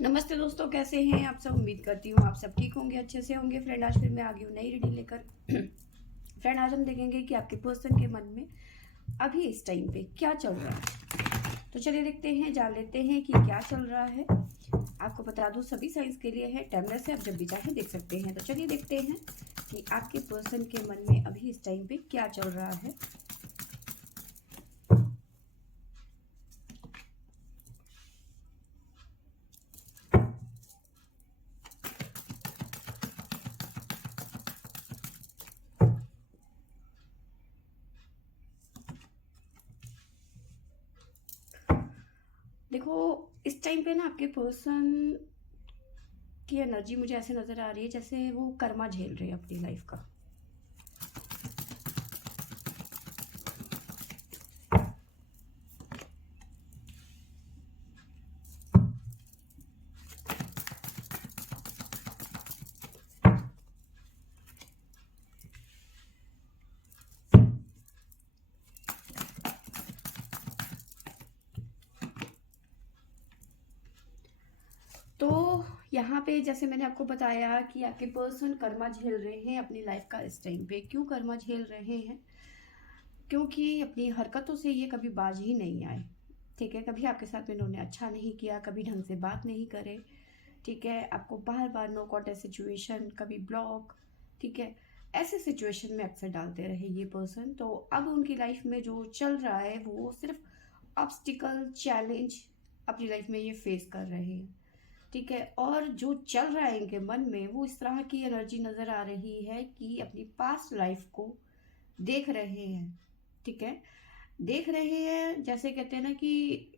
नमस्ते दोस्तों, कैसे हैं आप सब। उम्मीद करती हूँ आप सब ठीक होंगे, अच्छे से होंगे। फ्रेंड, आज फिर मैं आ गई हूँ नई रीडिंग लेकर। फ्रेंड, आज हम देखेंगे कि आपके पर्सन के मन में अभी इस टाइम पे क्या चल रहा है। तो चलिए देखते हैं, जान लेते हैं कि क्या चल रहा है। आपको बता दूँ, सभी साइंस के लिए है, टाइमलेस है, आप जब भी चाहें देख सकते हैं। तो चलिए देखते हैं कि आपके पर्सन के मन में अभी इस टाइम पे क्या चल रहा है। देखो, इस टाइम पे ना आपके पर्सन की एनर्जी मुझे ऐसे नज़र आ रही है जैसे वो कर्मा झेल रहे हैं अपनी लाइफ का। तो यहाँ पे जैसे मैंने आपको बताया कि आपके पर्सन कर्मा झेल रहे हैं अपनी लाइफ का। इस टाइम पे क्यों कर्मा झेल रहे हैं? क्योंकि अपनी हरकतों से ये कभी बाज ही नहीं आए। ठीक है, कभी आपके साथ में इन्होंने अच्छा नहीं किया, कभी ढंग से बात नहीं करे। ठीक है, आपको बार बार नो कॉन्टेक्ट सिचुएशन, कभी ब्लॉक। ठीक है, ऐसे सिचुएशन में अक्सर डालते रहे ये पर्सन। तो अब उनकी लाइफ में जो चल रहा है वो सिर्फ ऑब्स्टिकल चैलेंज अपनी लाइफ में ये फेस कर रहे हैं। ठीक है, और जो चल रहा है इनके मन में वो इस तरह की एनर्जी नजर आ रही है कि अपनी पास्ट लाइफ को देख रहे हैं। ठीक है, देख रहे हैं, जैसे कहते हैं ना कि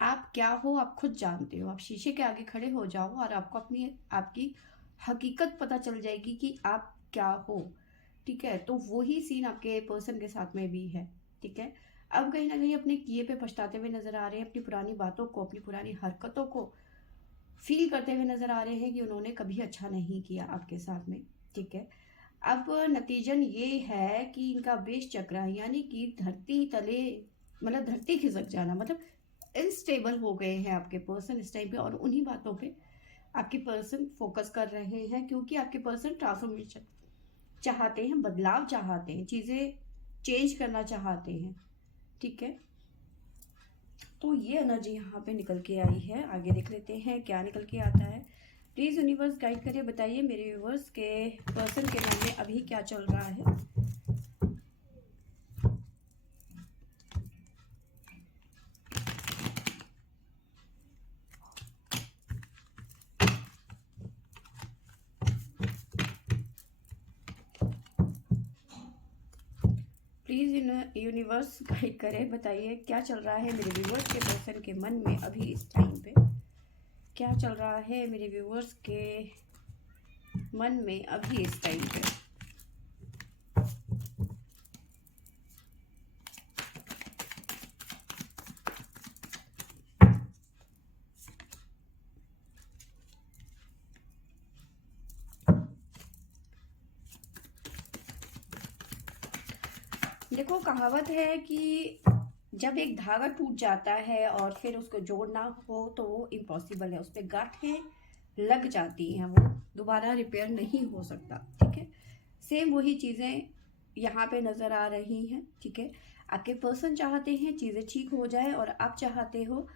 आप क्या हो आप खुद जानते हो। आप शीशे के आगे खड़े हो जाओ और आपको अपनी आपकी हकीकत पता चल जाएगी कि आप क्या हो। ठीक है, तो वही सीन आपके पर्सन के साथ में भी है। ठीक है, अब कहीं ना कहीं अपने किए पे पछताते हुए नजर आ रहे हैं, अपनी पुरानी बातों को, अपनी पुरानी हरकतों को फील करते हुए नजर आ रहे हैं कि उन्होंने कभी अच्छा नहीं किया आपके साथ में। ठीक है, अब नतीजन ये है कि इनका बेस चक्र यानी कि धरती तले, मतलब धरती खिसक जाना, मतलब इनस्टेबल हो गए हैं आपके पर्सन इस टाइम पे। और उन्हीं बातों पे आपके पर्सन फोकस कर रहे हैं, क्योंकि आपके पर्सन ट्रांसफॉर्मेशन चाहते हैं, बदलाव चाहते हैं, चीज़ें चेंज करना चाहते हैं। ठीक है, तो ये एनर्जी यहाँ पे निकल के आई है। आगे देख लेते हैं क्या निकल के आता है। प्लीज़ यूनिवर्स गाइड करिए, बताइए मेरे व्यूवर्स के पर्सन के मन में अभी क्या चल रहा है। प्लीज़ यूनिवर्स गाइड करें, बताइए क्या चल रहा है मेरे व्यूवर्स के पर्सन के मन में अभी इस टाइम पे। क्या चल रहा है मेरे व्यूवर्स के मन में अभी इस टाइम पे। देखो, कहावत है कि जब एक धागा टूट जाता है और फिर उसको जोड़ना हो तो वो इम्पॉसिबल है। उस पर गांठें लग जाती हैं, वो दोबारा रिपेयर नहीं हो सकता। ठीक है, सेम वही चीज़ें यहाँ पे नज़र आ रही हैं। ठीक है, आपके पर्सन चाहते हैं चीज़ें ठीक हो जाए और आप चाहते हो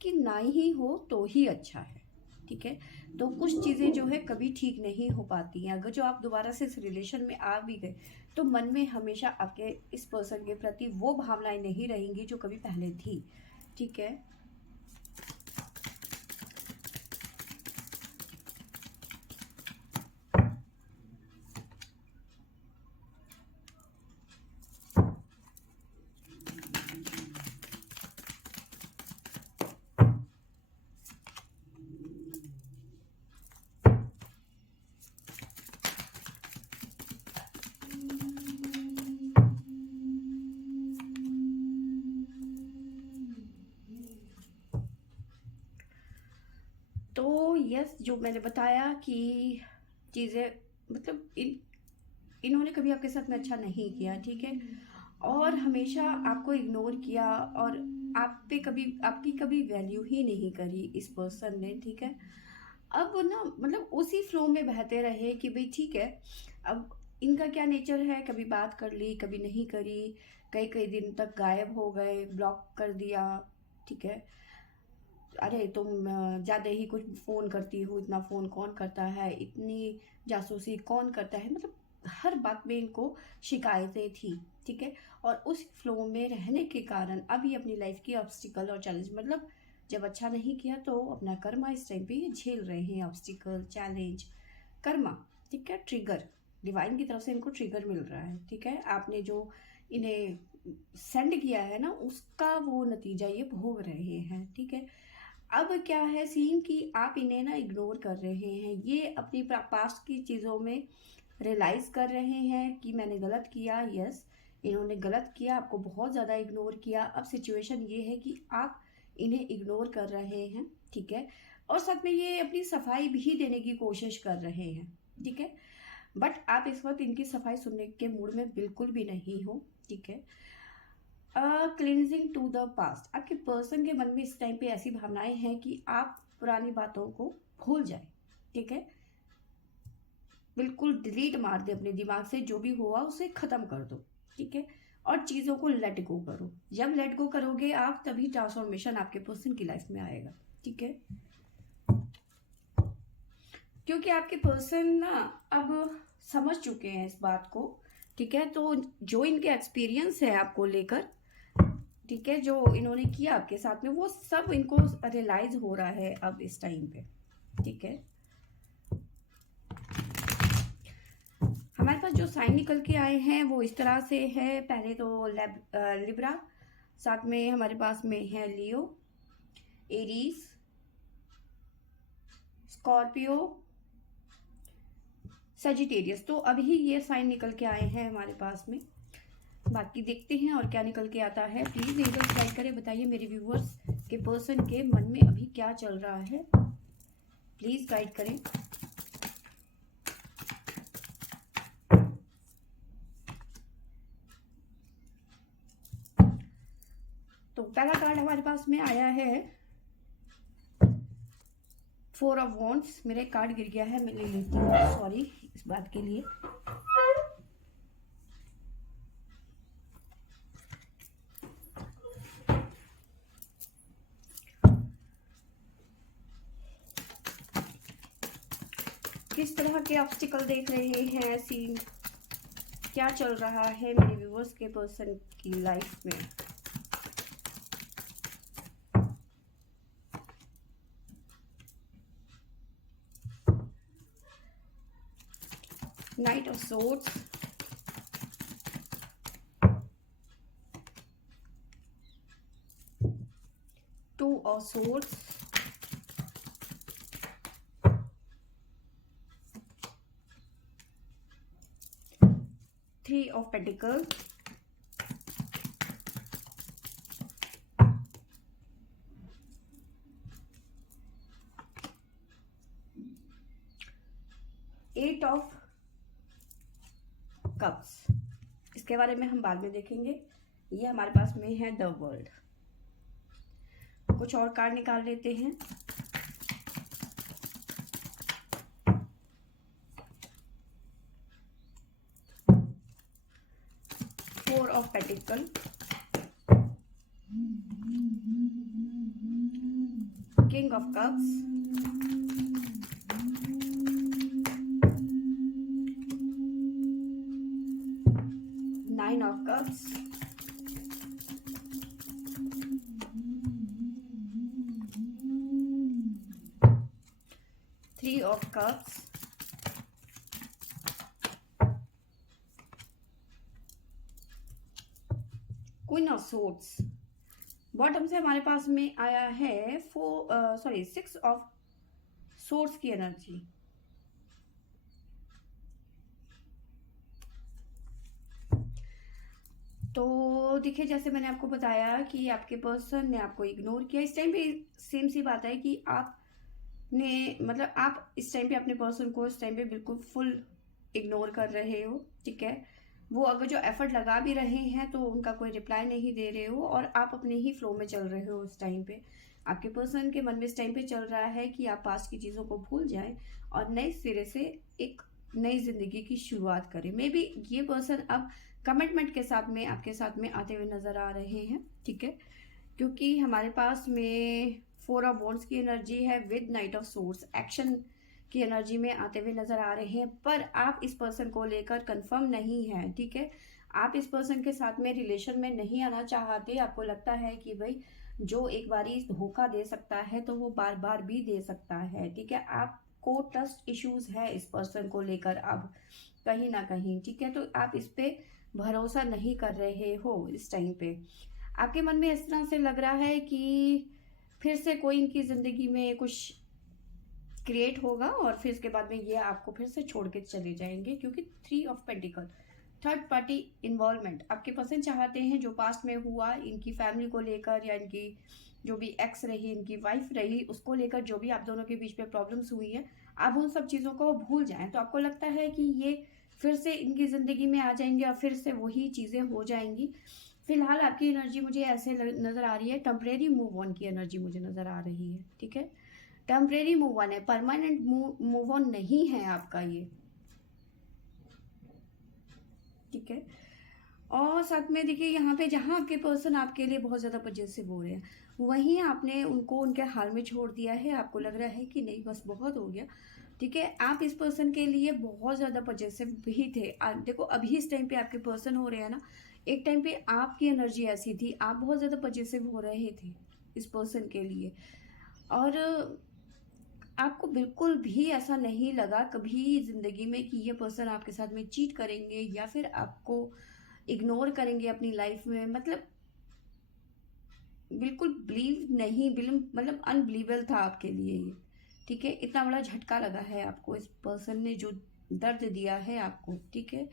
कि ना ही हो तो ही अच्छा है। ठीक है, तो कुछ चीज़ें जो है कभी ठीक नहीं हो पाती हैं। अगर जो आप दोबारा से इस रिलेशन में आ भी गए तो मन में हमेशा आपके इस पर्सन के प्रति वो भावनाएं नहीं रहेंगी जो कभी पहले थी। ठीक है, तो यस, जो मैंने बताया कि चीज़ें, मतलब इन्होंने कभी आपके साथ में अच्छा नहीं किया। ठीक है, और हमेशा आपको इग्नोर किया और आप पे कभी आपकी कभी वैल्यू ही नहीं करी इस पर्सन ने, ठीक है। अब ना मतलब उसी फ्लो में बहते रहे कि भाई ठीक है, अब इनका क्या नेचर है, कभी बात कर ली कभी नहीं करी, कई कई दिन तक गायब हो गए, ब्लॉक कर दिया, ठीक है। अरे तुम ज़्यादा ही कुछ फ़ोन करती हो, इतना फ़ोन कौन करता है, इतनी जासूसी कौन करता है, मतलब हर बात में इनको शिकायतें थी, ठीक है। और उस फ्लो में रहने के कारण अभी अपनी लाइफ की ऑब्स्टिकल और चैलेंज, मतलब जब अच्छा नहीं किया तो अपना कर्मा इस टाइम पे ये झेल रहे हैं, ऑब्स्टिकल चैलेंज कर्मा, ठीक है। ट्रिगर डिवाइन की तरफ से इनको ट्रिगर मिल रहा है, ठीक है। आपने जो इन्हें सेंड किया है ना, उसका वो नतीजा ये भोग रहे हैं, ठीक है। अब क्या है सीन कि आप इन्हें ना इग्नोर कर रहे हैं, ये अपनी पास्ट की चीज़ों में रियलाइज कर रहे हैं कि मैंने गलत किया, यस इन्होंने गलत किया, आपको बहुत ज़्यादा इग्नोर किया। अब सिचुएशन ये है कि आप इन्हें इग्नोर कर रहे हैं, ठीक है। और साथ में ये अपनी सफाई भी देने की कोशिश कर रहे हैं, ठीक है। बट आप इस वक्त इनकी सफाई सुनने के मूड में बिल्कुल भी नहीं हो, ठीक है। क्लिनजिंग टू द पास्ट, आपके पर्सन के मन में इस टाइम पे ऐसी भावनाएं हैं कि आप पुरानी बातों को भूल जाए, ठीक है। बिल्कुल डिलीट मार दे अपने दिमाग से, जो भी हुआ उसे खत्म कर दो, ठीक है। और चीज़ों को लेट गो करो, जब लेट गो करोगे आप तभी ट्रांसफॉर्मेशन आपके पर्सन की लाइफ में आएगा, ठीक है। क्योंकि आपके पर्सन ना अब समझ चुके हैं इस बात को, ठीक है। तो जो इनके एक्सपीरियंस है आपको लेकर, ठीक है, जो इन्होंने किया आपके साथ में, वो सब इनको रियलाइज हो रहा है अब इस टाइम पे, ठीक है। हमारे पास जो साइन निकल के आए हैं वो इस तरह से है। पहले तो लिब्रा, साथ में हमारे पास में है लियो, एरीज, स्कॉर्पियो, सजिटेरियस। तो अभी ये साइन निकल के आए हैं हमारे पास में, बाकी देखते हैं और क्या निकल के आता है। प्लीज एंजल्स गाइड करें, बताइए मेरे व्यूवर्स के पर्सन के मन में अभी क्या चल रहा है, प्लीज गाइड करें। तो पहला कार्ड हमारे पास में आया है 4 ऑफ वॉन्ड्स। मेरा कार्ड गिर गया है, मैं ले लेती हूँ, सॉरी इस बात के लिए। किस तरह के ऑब्स्टिकल देख रहे हैं, सीन क्या चल रहा है मेरे व्यूवर्स के पर्सन की लाइफ में। Knight of swords, two of swords, three of pentacles, eight of cups. इसके बारे में हम बाद में देखेंगे। ये हमारे पास में है द वर्ल्ड। कुछ और कार्ड निकाल लेते हैं। Four of pentacle, king of cups, nine of cups, three of cups, queen of swords. Bottom से हमारे पास में आया है सिक्स ऑफ सोर्ड्स की एनर्जी। तो देखिए, जैसे मैंने आपको बताया कि आपके पर्सन ने आपको इग्नोर किया। इस टाइम पे सेम सी बात है कि आपने मतलब आप इस टाइम पे अपने पर्सन को इस टाइम पे बिल्कुल फुल इग्नोर कर रहे हो, ठीक है। वो अगर जो एफर्ट लगा भी रहे हैं तो उनका कोई रिप्लाई नहीं दे रहे हो और आप अपने ही फ्लो में चल रहे हो उस टाइम पे। आपके पर्सन के मन में इस टाइम पे चल रहा है कि आप पास्ट की चीज़ों को भूल जाएं और नए सिरे से एक नई जिंदगी की शुरुआत करें। मे बी ये पर्सन अब कमिटमेंट के साथ में आपके साथ में आते हुए नजर आ रहे हैं, ठीक है, क्योंकि हमारे पास में 4 ऑफ वॉन्ड्स की एनर्जी है with night of source, action की एनर्जी में आते हुए नजर आ रहे हैं। पर आप इस पर्सन को लेकर कंफर्म नहीं है, ठीक है, आप इस पर्सन के साथ में रिलेशन में नहीं आना चाहते। आपको लगता है कि भाई जो एक बारी धोखा दे सकता है तो वो बार बार भी दे सकता है, ठीक है। आपको ट्रस्ट इश्यूज है इस पर्सन को लेकर अब कहीं ना कहीं, ठीक है, तो आप इस पे भरोसा नहीं कर रहे हो इस टाइम पे। आपके मन में इस तरह से लग रहा है कि फिर से कोई इनकी जिंदगी में कुछ क्रिएट होगा और फिर इसके बाद में ये आपको फिर से छोड़ के चले जाएंगे, क्योंकि 3 of pentacle, third party involvement आपके पर्सन चाहते हैं। जो पास्ट में हुआ इनकी फैमिली को लेकर या इनकी जो भी एक्स रही, इनकी वाइफ रही, उसको लेकर जो भी आप दोनों के बीच में प्रॉब्लम्स हुई है, आप उन सब चीज़ों को भूल जाएं। तो आपको लगता है कि ये फिर से इनकी ज़िंदगी में आ जाएंगे और फिर से वही चीज़ें हो जाएंगी। फिलहाल आपकी एनर्जी मुझे ऐसे नज़र आ रही है, टेम्परेरी मूव ऑन की एनर्जी मुझे नज़र आ रही है, ठीक है, टेम्परेरी मूव ऑन है, परमानेंट मूव ऑन नहीं है आपका ये, ठीक है। और साथ में देखिए यहाँ पे जहाँ आपके पर्सन आपके लिए बहुत ज़्यादा पजेसिव हो रहे हैं, वहीं आपने उनको उनके हाल में छोड़ दिया है। आपको लग रहा है कि नहीं बस बहुत हो गया, ठीक है। आप इस पर्सन के लिए बहुत ज़्यादा पजेसिव भी थे। देखो अभी इस टाइम पे आपके पर्सन हो रहे हैं ना, एक टाइम पे आपकी एनर्जी ऐसी थी, आप बहुत ज़्यादा पजेसिव हो रहे थे इस पर्सन के लिए। और आपको बिल्कुल भी ऐसा नहीं लगा कभी ज़िंदगी में कि ये पर्सन आपके साथ में चीट करेंगे या फिर आपको इग्नोर करेंगे अपनी लाइफ में। मतलब बिल्कुल बिलीव नहीं, मतलब अनबिलीवेबल था आपके लिए ये, ठीक है। इतना बड़ा झटका लगा है आपको इस पर्सन ने, जो दर्द दिया है आपको, ठीक है।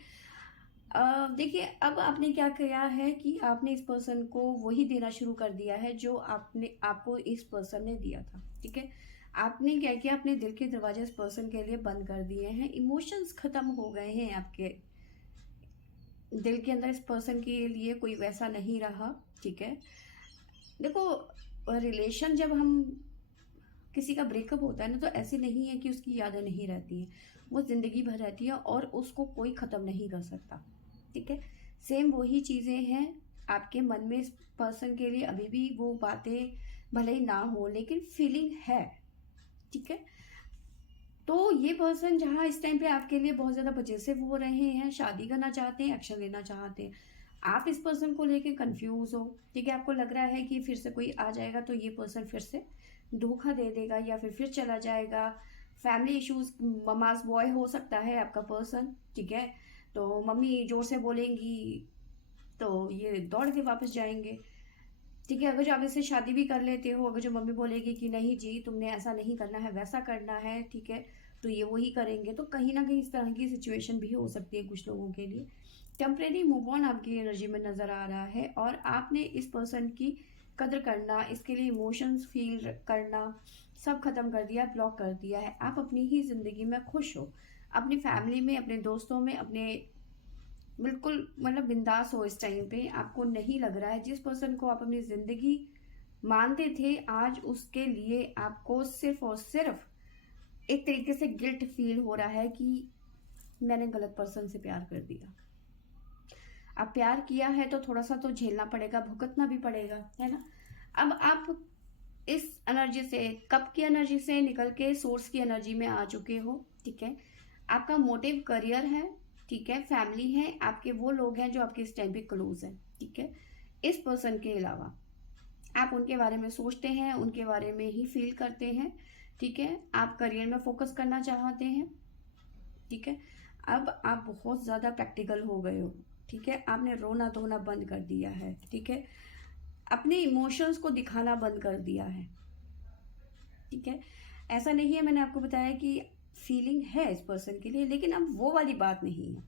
देखिए अब आपने क्या किया है कि आपने इस पर्सन को वही देना शुरू कर दिया है जो आपको इस पर्सन ने दिया था, ठीक है। आपने क्या किया, अपने दिल के दरवाजे इस पर्सन के लिए बंद कर दिए हैं। इमोशंस खत्म हो गए हैं आपके दिल के अंदर, इस पर्सन के लिए कोई वैसा नहीं रहा, ठीक है। देखो रिलेशन जब हम किसी का ब्रेकअप होता है ना, तो ऐसे नहीं है कि उसकी यादें नहीं रहती हैं, वो जिंदगी भर रहती है और उसको कोई ख़त्म नहीं कर सकता, ठीक है। सेम वही चीज़ें हैं आपके मन में इस पर्सन के लिए। अभी भी वो बातें भले ही ना हो लेकिन फीलिंग है, ठीक है। तो ये पर्सन जहाँ इस टाइम पे आपके लिए बहुत ज़्यादा पजेसिव हो रहे हैं, शादी करना चाहते हैं, एक्शन लेना चाहते हैं, आप इस पर्सन को लेके कंफ्यूज हो, ठीक है। आपको लग रहा है कि फिर से कोई आ जाएगा तो ये पर्सन फिर से धोखा दे देगा या फिर चला जाएगा। फैमिली इश्यूज, ममाज बॉय हो सकता है आपका पर्सन, ठीक है। तो मम्मी जोर से बोलेंगी तो ये दौड़ के वापस जाएंगे, ठीक है। अगर जो आप इससे शादी भी कर लेते हो, अगर जो मम्मी बोलेगी कि नहीं जी तुमने ऐसा नहीं करना है वैसा करना है, ठीक है, तो ये वही करेंगे। तो कहीं ना कहीं इस तरह की सिचुएशन भी हो सकती है कुछ लोगों के लिए। टेम्परेरी मूव ऑन आपकी एनर्जी में नज़र आ रहा है और आपने इस पर्सन की कदर करना, इसके लिए इमोशंस फील करना सब खत्म कर दिया, ब्लॉक कर दिया है। आप अपनी ही ज़िंदगी में खुश हो, अपनी फैमिली में, अपने दोस्तों में, अपने बिल्कुल मतलब बिंदास हो। इस टाइम पे आपको नहीं लग रहा है जिस पर्सन को आप अपनी ज़िंदगी मानते थे, आज उसके लिए आपको सिर्फ और सिर्फ एक तरीके से गिल्ट फील हो रहा है कि मैंने गलत पर्सन से प्यार कर दिया। अब प्यार किया है तो थोड़ा सा तो झेलना पड़ेगा, भुगतना भी पड़ेगा, है ना। अब आप इस एनर्जी से, कप की एनर्जी से निकल के सोर्स की एनर्जी में आ चुके हो, ठीक है। आपका मोटिव करियर है, ठीक है, फैमिली है, आपके वो लोग हैं जो आपके इस टाइम पे क्लोज हैं, ठीक है। इस पर्सन के अलावा आप उनके बारे में सोचते हैं, उनके बारे में ही फील करते हैं, ठीक है। आप करियर में फोकस करना चाहते हैं, ठीक है। अब आप बहुत ज़्यादा प्रैक्टिकल हो गए हो, ठीक है। आपने रोना धोना बंद कर दिया है, ठीक है। अपने इमोशंस को दिखाना बंद कर दिया है, ठीक है। ऐसा नहीं है, मैंने आपको बताया कि फीलिंग है इस पर्सन के लिए, लेकिन अब वो वाली बात नहीं है,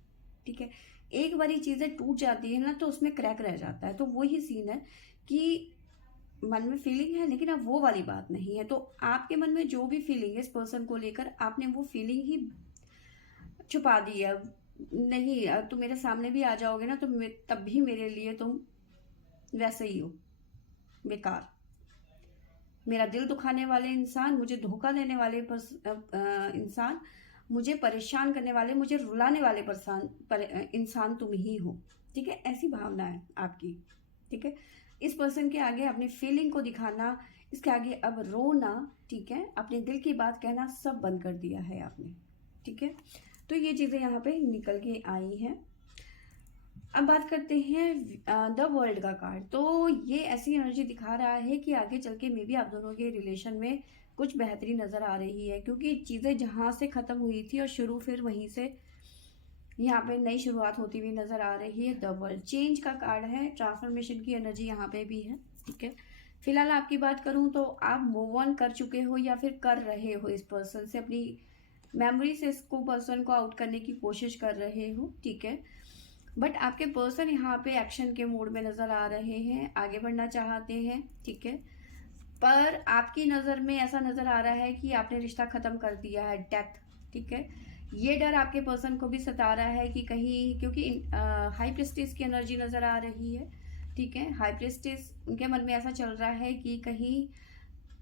ठीक है। एक बारी चीज़ें टूट जाती है ना तो उसमें क्रैक रह जाता है, तो वही सीन है कि मन में फीलिंग है लेकिन अब वो वाली बात नहीं है। तो आपके मन में जो भी फीलिंग है इस पर्सन को लेकर, आपने वो फीलिंग ही छुपा दी है, नहीं, तुम मेरे सामने भी आ जाओगे ना तो तब भी मेरे लिए तुम वैसे ही हो, बेकार। मेरा दिल दुखाने वाले इंसान, मुझे धोखा देने वाले इंसान, मुझे परेशान करने वाले, मुझे रुलाने वाले इंसान तुम ही हो। ठीक है, ऐसी भावना है आपकी। ठीक है, इस पर्सन के आगे अपनी फीलिंग को दिखाना, इसके आगे अब रोना, ठीक है, अपने दिल की बात कहना सब बंद कर दिया है आपने। ठीक है, तो ये चीज़ें यहाँ पे निकल के आई हैं। अब बात करते हैं द वर्ल्ड का कार्ड। तो ये ऐसी एनर्जी दिखा रहा है कि आगे चल के मे बी आप दोनों के रिलेशन में कुछ बेहतरी नज़र आ रही है, क्योंकि चीज़ें जहाँ से ख़त्म हुई थी और शुरू फिर वहीं से यहाँ पे नई शुरुआत होती हुई नज़र आ रही है। द वर्ल्ड चेंज का कार्ड है, ट्रांसफॉर्मेशन की एनर्जी यहाँ पे भी है। ठीक है, फिलहाल आपकी बात करूँ तो आप मूव ऑन कर चुके हो या फिर कर रहे हो इस पर्सन से, अपनी मेमोरी से इसको पर्सन को आउट करने की कोशिश कर रहे हो। ठीक है, बट आपके पर्सन यहाँ पे एक्शन के मूड में नज़र आ रहे हैं, आगे बढ़ना चाहते हैं। ठीक है, पर आपकी नज़र में ऐसा नज़र आ रहा है कि आपने रिश्ता ख़त्म कर दिया है, डेथ। ठीक है, ये डर आपके पर्सन को भी सता रहा है कि कहीं, क्योंकि हाई प्रेस्टिज की एनर्जी नज़र आ रही है। ठीक है, हाई प्रेस्टिज उनके मन में ऐसा चल रहा है कि कहीं,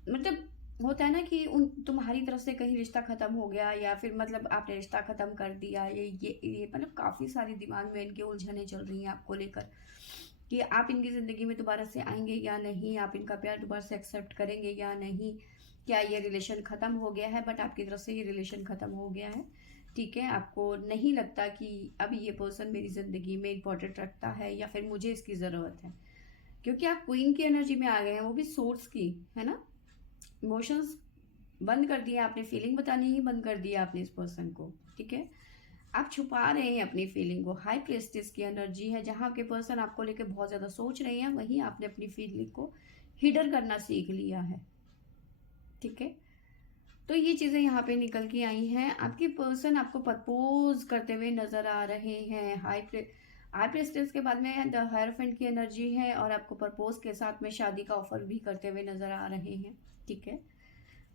मतलब होता है ना कि उन तुम्हारी तरफ से कहीं रिश्ता खत्म हो गया, या फिर मतलब आपने रिश्ता खत्म कर दिया। ये मतलब काफ़ी सारी दिमाग में इनके उलझने चल रही हैं आपको लेकर कि आप इनकी ज़िंदगी में दोबारा से आएंगे या नहीं, आप इनका प्यार दोबारा से एक्सेप्ट करेंगे या नहीं, क्या ये रिलेशन ख़त्म हो गया है। बट आपकी तरफ से ये रिलेशन ख़त्म हो गया है। ठीक है, आपको नहीं लगता कि अब ये पर्सन मेरी ज़िंदगी में इम्पोर्टेंट रखता है या फिर मुझे इसकी ज़रूरत है, क्योंकि आप क्वीन की एनर्जी में आ गए हैं, वो भी सोर्स की, है ना। इमोशंस बंद कर दिया आपने, फीलिंग बतानी ही बंद कर दिया आपने इस पर्सन को। ठीक है, आप छुपा रहे हैं अपनी फीलिंग को। हाई प्रेस्टिस की एनर्जी है, जहाँ आपके पर्सन आपको लेकर बहुत ज़्यादा सोच रहे हैं, वहीं आपने अपनी फीलिंग को हिडर करना सीख लिया है। ठीक है, तो ये चीज़ें यहाँ पे निकल के आई हैं। आपके पर्सन आपको प्रपोज करते हुए नज़र आ रहे हैं। हाई प्रेस्टिस के बाद में द हायरफेंट की एनर्जी है, और आपको प्रपोज के साथ में शादी का ऑफर भी करते हुए नज़र आ रहे हैं। ठीक है,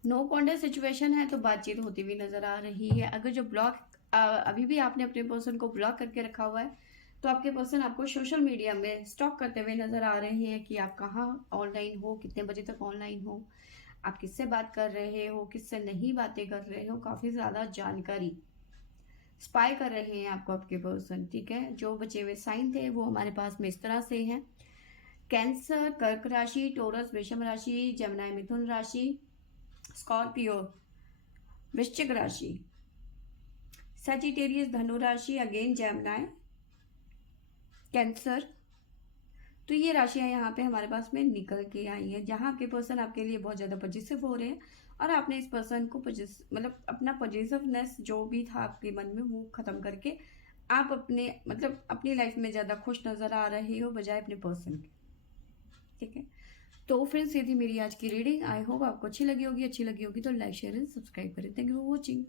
नो कॉन्टेक्ट सिचुएशन है, तो बातचीत होती हुई नज़र आ रही है। अगर जो ब्लॉक अभी भी आपने अपने पर्सन को ब्लॉक करके रखा हुआ है, तो आपके पर्सन आपको सोशल मीडिया में स्टॉक करते हुए नज़र आ रहे हैं कि आप कहाँ ऑनलाइन हो, कितने बजे तक ऑनलाइन हो, आप किससे बात कर रहे हो, किससे नहीं बातें कर रहे हो। काफ़ी ज़्यादा जानकारी स्पाई कर रहे हैं आपको आपके पर्सन। ठीक है, जो बचे हुए साइन थे वो हमारे पास में इस तरह से हैं: कैंसर, कर्क राशि, टोरस वृषभ राशि, जमुना मिथुन राशि, स्कॉर्पियो वृश्चिक राशि, सजिटेरियस धनु राशि, अगेन जैमनाय, कैंसर। तो ये राशियां यहाँ पे हमारे पास में निकल के आई हैं, जहाँ आपके पर्सन आपके लिए बहुत ज़्यादा पॉजिटिव हो रहे हैं, और आपने इस पर्सन को मतलब अपना पॉजिटिवनेस जो भी था आपके मन में वो ख़त्म करके आप अपने मतलब अपनी लाइफ में ज़्यादा खुश नज़र आ रहे हो बजाय अपने पर्सन के। ठीक है, तो फ्रेंड्स ये थी मेरी आज की रीडिंग। आई होप आपको अच्छी लगी होगी। अच्छी लगी होगी तो लाइक शेयर एंड सब्सक्राइब करें। Thank you for watching.